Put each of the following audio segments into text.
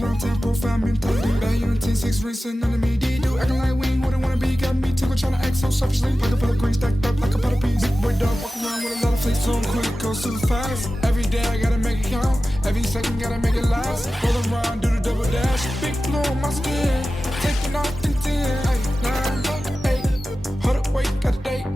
around town, profile mentality. Value in 10-6 racing under me. D-do acting like we ain't who they wanna be. Got me tickle trying to act so selfishly. Pocket full of green stacked up like a pot of peas. Big boy dog walk around with a lot of face on quick, go super fast. Every day I gotta make it count. Every second gotta make it last. Roll around, do the double dash. Big blue on my skin. Taking off the 10. Ay, 9, 8. Hold up, wait, got a date.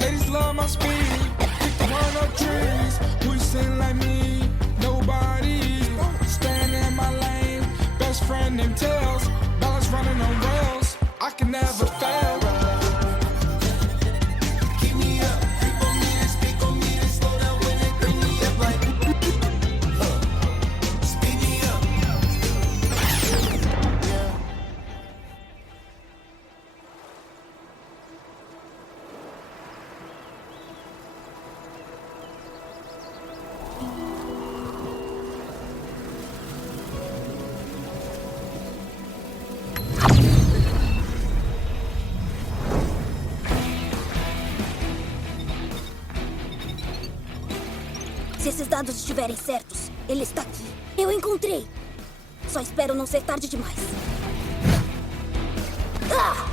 Ladies love my speed. Pick the one up trees. Who you sing like me? Nobody. Staying in my lane. Best friend named Tails. Balance running on rails. I can never fail. Keep me up. Creep on me and speak on me and slow down when they bring me up like. Speed me up. Yeah. Se esses dados estiverem certos, ele está aqui. Eu encontrei. Só espero não ser tarde demais. Ah!